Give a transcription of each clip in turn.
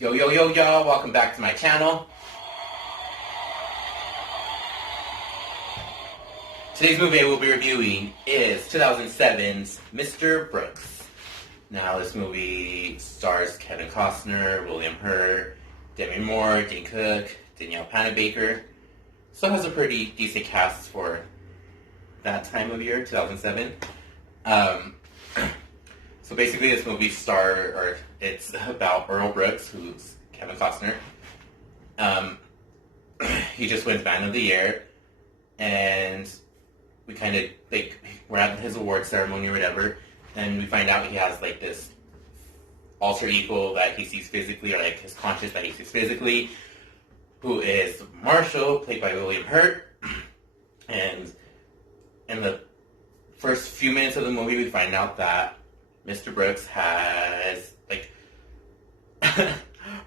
Yo, yo, yo, y'all, welcome back to my channel. Today's movie I will be reviewing is 2007's Mr. Brooks. Now, this movie stars Kevin Costner, William Hurt, Demi Moore, Dane Cook, Danielle Panabaker. So it has a pretty decent cast for that time of year, 2007. So basically this movie it's about Earl Brooks, who's Kevin Costner. He just wins Man of the Year, and we kind of, we're at his award ceremony or whatever, and we find out he has, this alter ego that he sees physically, or, his conscious that he sees physically, who is Marshall, played by William Hurt. And in the first few minutes of the movie, we find out that Mr. Brooks has,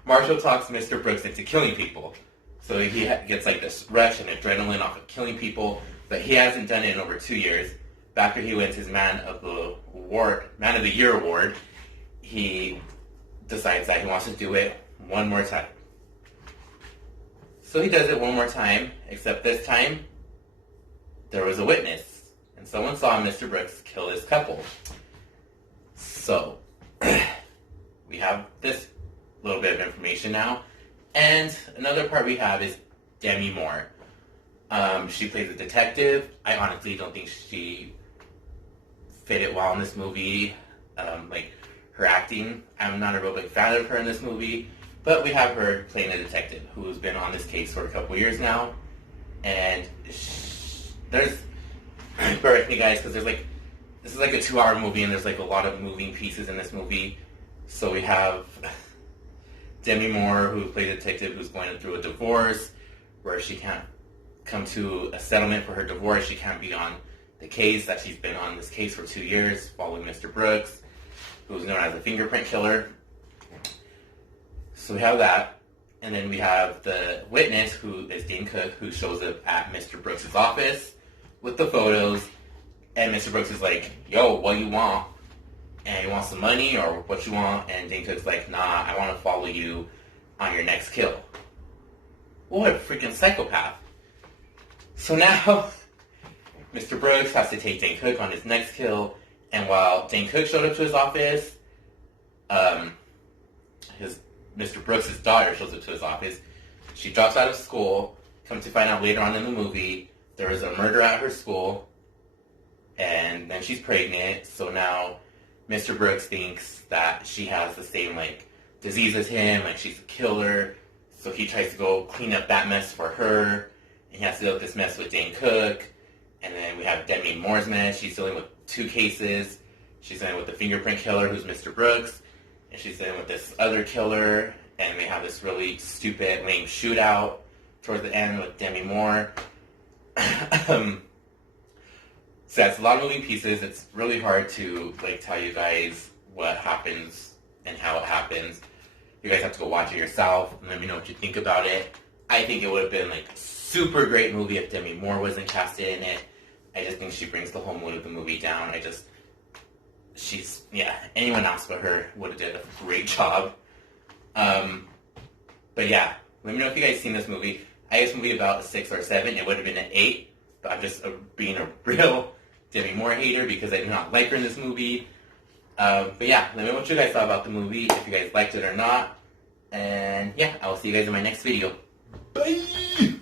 Marshall talks Mr. Brooks into killing people. So he gets, this rush and adrenaline off of killing people, but he hasn't done it in over 2 years. After he wins his Man of the Year award, he decides that he wants to do it one more time. So he does it one more time, except this time, there was a witness, and someone saw Mr. Brooks kill this couple. So, we have this little bit of information now. And another part we have is Demi Moore. She plays a detective. I honestly don't think she fit it well in this movie. Her acting, I'm not a real big fan of her in this movie. But we have her playing a detective who's been on this case for a couple years now. And bear with me, guys, because this is a 2-hour movie, and there's a lot of moving pieces in this movie. So we have Demi Moore, who plays a detective who's going through a divorce, where she can't come to a settlement for her divorce. She can't be on the case that she's been on this case for 2 years, following Mr. Brooks, who's known as a fingerprint killer. So we have that. And then we have the witness, who is Dane Cook, who shows up at Mr. Brooks' office with the photos. And Mr. Brooks is like, yo, what you want? And you want some money, or what you want? And Dane Cook's like, nah, I want to follow you on your next kill. What a freaking psychopath. So now, Mr. Brooks has to take Dane Cook on his next kill. And while Dane Cook showed up to his office, Mr. Brooks' daughter shows up to his office. She drops out of school. Come to find out later on in the movie, there was a murder at her school. And then she's pregnant, so now Mr. Brooks thinks that she has the same, disease as him, she's a killer. So he tries to go clean up that mess for her, and he has to deal with this mess with Dane Cook. And then we have Demi Moore's mess. She's dealing with 2 cases. She's dealing with the fingerprint killer, who's Mr. Brooks, and she's dealing with this other killer, and they have this really stupid, lame shootout towards the end with Demi Moore. So that's a lot of moving pieces. It's really hard to tell you guys what happens and how it happens. You guys have to go watch it yourself and let me know what you think about it. I think it would have been a super great movie if Demi Moore wasn't casted in it. I just think she brings the whole mood of the movie down. Anyone else but her would have did a great job. But yeah, let me know if you guys seen this movie. I gave this movie about a 6 or 7. It would have been an 8, but I'm just being a real Demi Moore hater because I do not like her in this movie. But yeah, let me know what you guys thought about the movie, if you guys liked it or not. And yeah, I will see you guys in my next video. Bye!